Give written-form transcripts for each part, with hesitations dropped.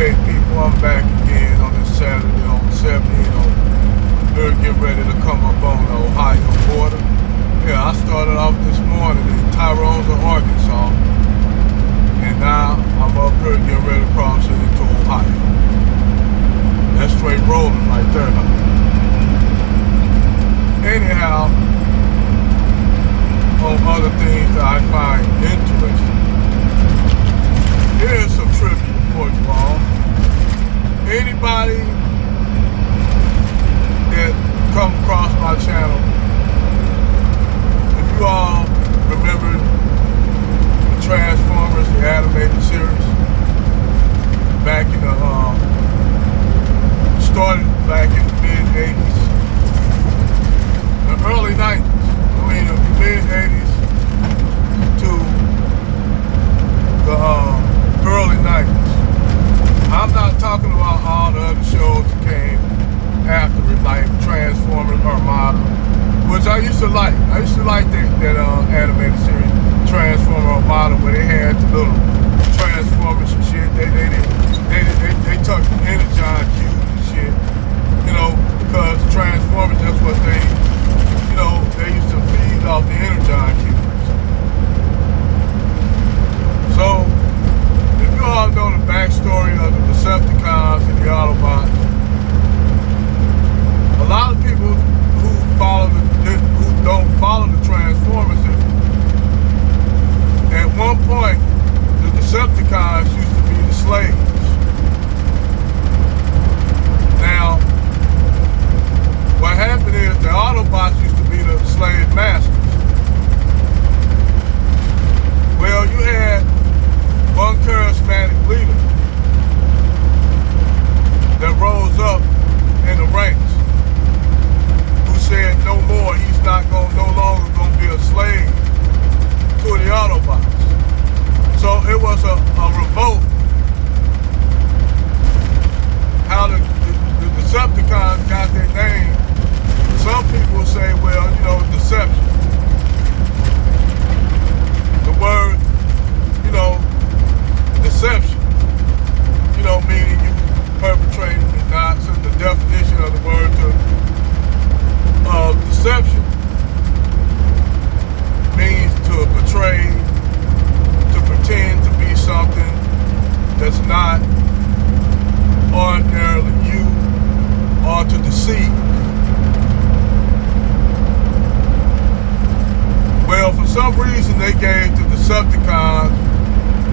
Okay, people, I'm back again on this Saturday on 70. We're getting ready to come up on the Ohio border. Yeah, I started off this morning in Tyrone, Arkansas, and now I'm up here getting ready to cross into Ohio. That's straight rolling right there, huh? Anyhow, on other things that I find interesting, here's some trivia for you all. Anybody that come across my channel, if you all remember the Transformers, the animated series, back in the started back in the mid-80s, the early 90s, I mean the mid-80s to the early 90s. I'm not talking about all the other shows that came after it, like Transformers, Armada, which I used to like. I used to like that animated series, Transformer Armada, where they had the little Transformers and shit. They took the Energon cubes and shit, because Transformers, that's what they used to feed off the Energon cubes. So, if you all know the backstory of the Decepticons and the Autobots, a lot of people who don't follow the Transformers, at one point, the Decepticons used to be the slaves. Now, what happened is the Autobots used to be the slave masters. Well, you had one charismatic leader that rose up in the ranks, who said no more, he's no longer going to be a slave to the Autobots. So it was a revolt. How the Decepticons got their name, some people say, well, deception. The word, deception, meaning you perpetrating the nonsense. The definition of the word of deception means to betray, to pretend to be something that's not ordinarily you, or to deceive. Well, for some reason they gave the Decepticons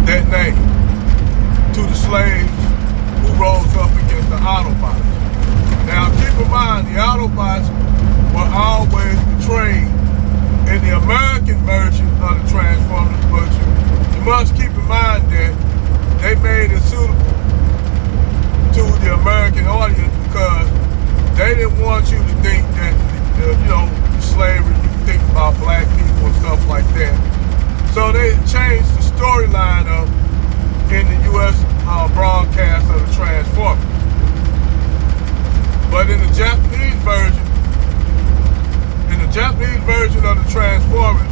that name to the slaves who rose up against the Autobots. Now keep in mind, the Autobots were always portrayed in the American version of the Transformers, but you must keep in mind that they made it suitable to the American audience because they didn't want you to think that, slavery, you think about black people and stuff like that. So they changed the storyline up in the U.S. broadcast of the Transformers. But in the Japanese version of the Transformers,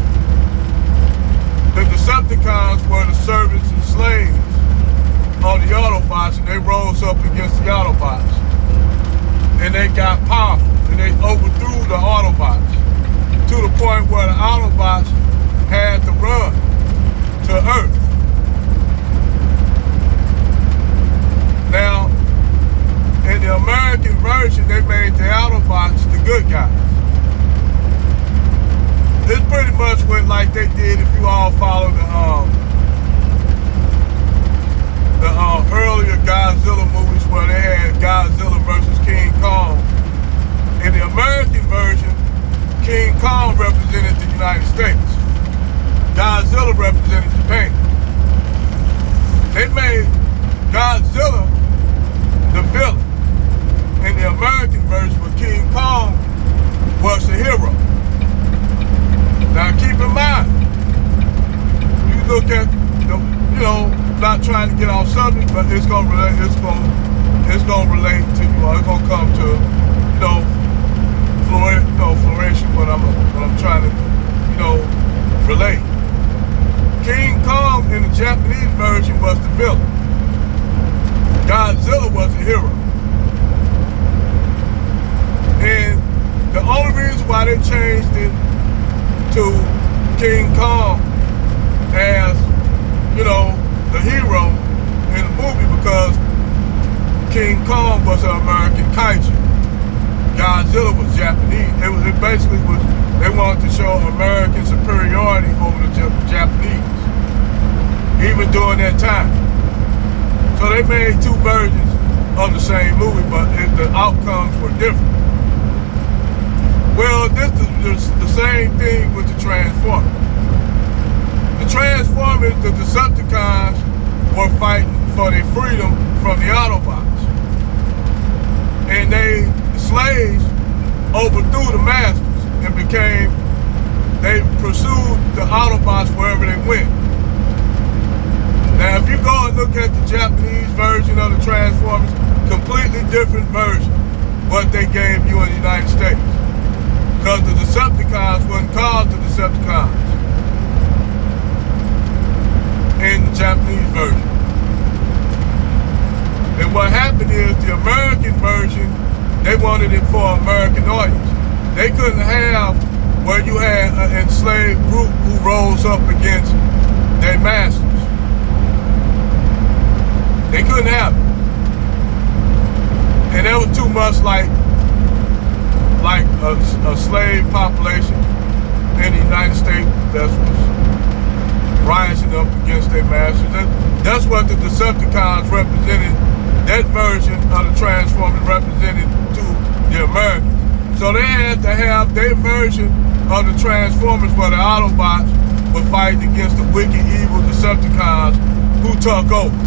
the Decepticons were the servants and slaves of the Autobots, and they rose up against the Autobots. And they got powerful, and they overthrew the Autobots to the point where the Autobots had to run to Earth. Now, in the American version, they made the Autobots the good guys. It pretty much went like they did if you all follow the earlier Godzilla movies where they had Godzilla versus King Kong. In the American version, King Kong represented the United States. Godzilla represented Japan. They made Godzilla the villain in the American version, where King Kong was the hero. Now keep in mind, you look at not trying to get off subject, but it's gonna relate to it's gonna come to flourishing what I'm trying to relate. King Kong in the Japanese version was the villain. Godzilla was a hero. And the only reason why they changed it to King Kong as, the hero in the movie, because King Kong was an American kaiju. Godzilla was Japanese. It basically was, they wanted to show American superiority over the Japanese, even during that time. So they made two versions of the same movie, but the outcomes were different. Well, this is the same thing with the Transformers. The Transformers, the Decepticons, were fighting for their freedom from the Autobots. And the slaves overthrew the masters and they pursued the Autobots wherever they went. Now, if you go and look at the Japanese version of the Transformers, completely different version what they gave you in the United States. Because the Decepticons wasn't called the Decepticons in the Japanese version. And what happened is the American version, they wanted it for an American audience. They couldn't have where you had an enslaved group who rose up against their masters. They couldn't have it. And there was too much like a slave population in the United States that was rising up against their masters. That's what the Decepticons represented. That version of the Transformers represented to the Americans. So they had to have their version of the Transformers where the Autobots were fighting against the wicked, evil Decepticons who took over.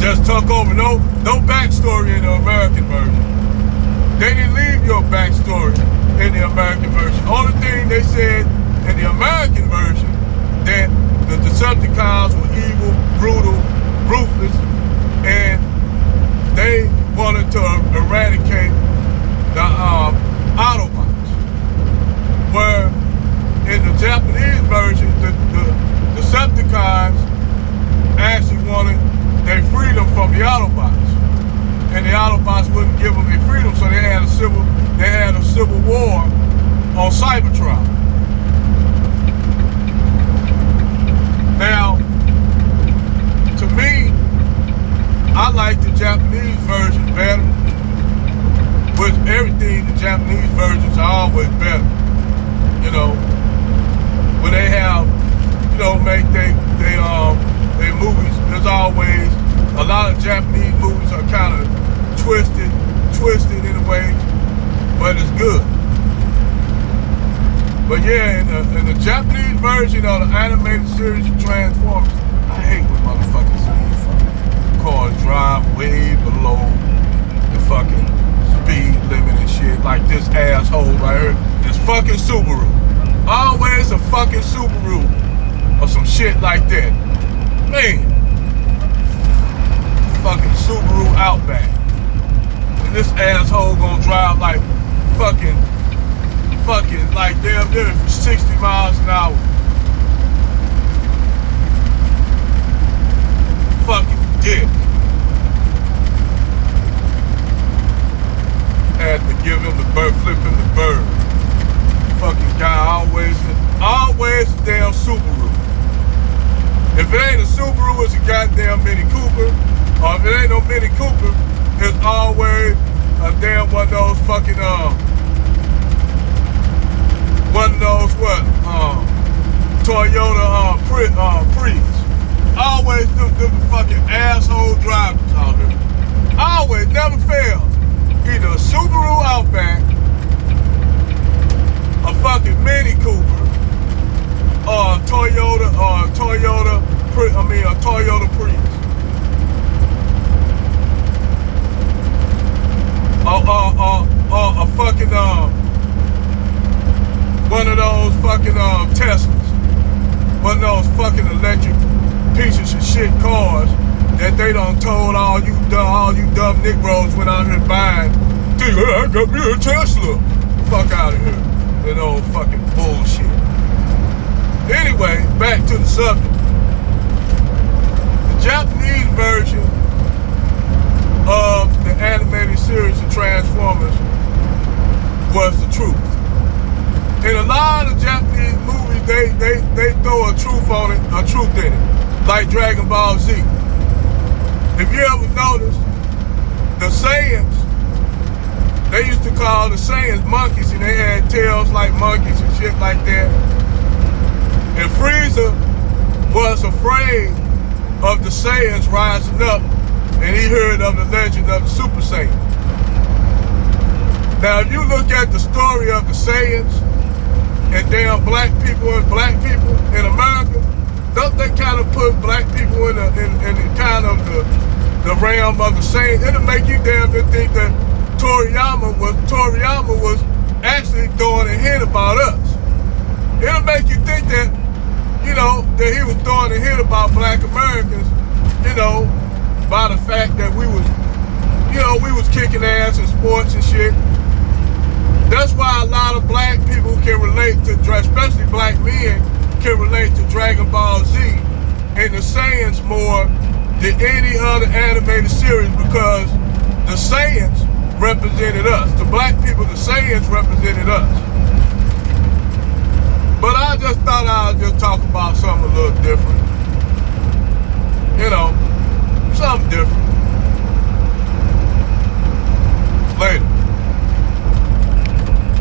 Just took over. No backstory in the American version. They didn't leave your backstory in the American version. Only thing they said in the American version, that the Decepticons were evil, brutal, ruthless, and they wanted to eradicate the Autobots. Where in the Japanese version, the Decepticons actually wanted their freedom from the Autobots. And the Autobots wouldn't give them their freedom, so they had a civil war on Cybertron. Now, to me, I like the Japanese version better. With everything, the Japanese versions are always better. When they have, make their movies, there's always a lot of Japanese movies are kind of twisted in a way, but it's good. But yeah, in the Japanese version of the animated series of Transformers, I hate when motherfuckers see fucking cars drive way below the fucking speed limit and shit, like this asshole right here. This fucking Subaru. Always a fucking Subaru or some shit like that. Man. Fucking Subaru Outback. And this asshole gonna drive like fucking like damn near 60 miles an hour. Fucking dick. Had to give him the bird, flipping the bird. Fucking guy always a damn Subaru. If it ain't a Subaru, it's a goddamn Mini Cooper. Or if it ain't no Mini Cooper, it's always a damn one of those fucking Toyota Prius. Always them fucking asshole drivers out here. Always, never fails. Either a Subaru Outback, a fucking Mini Cooper, or a Toyota Prius. Or a fucking one of those fucking Teslas. One of those fucking electric pieces of shit cars that they done told all you dumb Negroes went out here buying. Dude, I got me a Tesla. Fuck out of here. That old fucking bullshit. Anyway, back to the subject. The Japanese version Transformers was the truth. In a lot of Japanese movies, they throw a truth in it, like Dragon Ball Z. If you ever notice, the Saiyans, they used to call the Saiyans monkeys, and they had tails like monkeys and shit like that. And Frieza was afraid of the Saiyans rising up, and he heard of the legend of the Super Saiyan. Now, if you look at the story of the Saiyans and damn black people in America, don't they kind of put black people in the kind of the realm of the Saiyans? It'll make you damn near think that Toriyama was actually throwing a hint about us. It'll make you think that, you know, that he was throwing a hint about black Americans, you know, by the fact that we was kicking ass in sports and shit. That's why a lot of black people can relate to, especially black men, can relate to Dragon Ball Z and the Saiyans more than any other animated series, because the Saiyans represented us. The black people, the Saiyans represented us. But I just thought I'd just talk about something a little different.